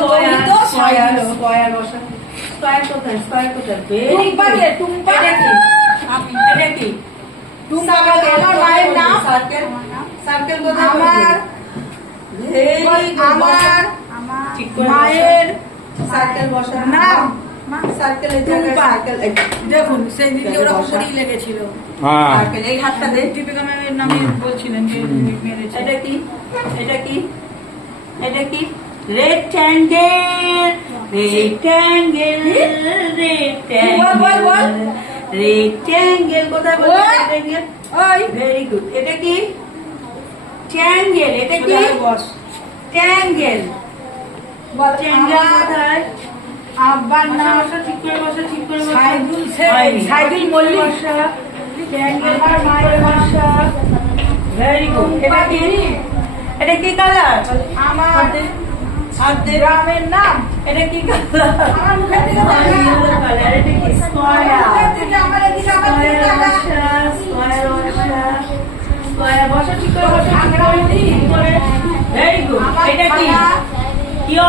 Square বসা। Square কোথায়? Square কোথায়? Very good. এটা কি? এটা কি? আমার মায়ের নাম। সার্কেল। সার্কেল কোথায়? আমার ভেরি গুড। আমার ঠিক করে মায়ের সার্কেল বসা। নাম সার্কেলের জায়গায় সার্কেল। দেখুন সেই দিকে ওরকম করেই লেগেছিল। হ্যাঁ সার্কেল। এই হাতটা দে। দীপিকা ম্যামের নামে বলছিলেন যে মেরেছে। এটা কি? এটা কি? এটা কি? রেক্ট্যাঙ্গেল। রেক্ট্যাঙ্গেল। রেক্ট্যাঙ্গেল। রেক্ট্যাঙ্গেল কোথায় বলে? রেক্ট্যাঙ্গেল। ওই ভেরি গুড। এটা কি? ট্যাঙ্গেল। এটা কি? বস ট্যাঙ্গেল। বল ট্যাঙ্গেল কোথায়? আব্বার নাম বসা, ঠিক করে বসা, ঠিক করে বসা। সাইদুল হয়নি। সাইদুল মল্লিক। বসা। ট্যাঙ্গেল আর মায়ের বসা। Very good. এটা কি? এটা কি কালার? আমার গ্রামের নাম। এটা কি কালার? আমার মুখের দিকে ইয়েলো কালার। এটা কি? স্কয়ার। আমার এদিকে আমার দিকে তাকা। স্কয়ার বসা। স্কয়ার বসা, ঠিক করে বসা, ঠিক করে। Very good. এটা কি?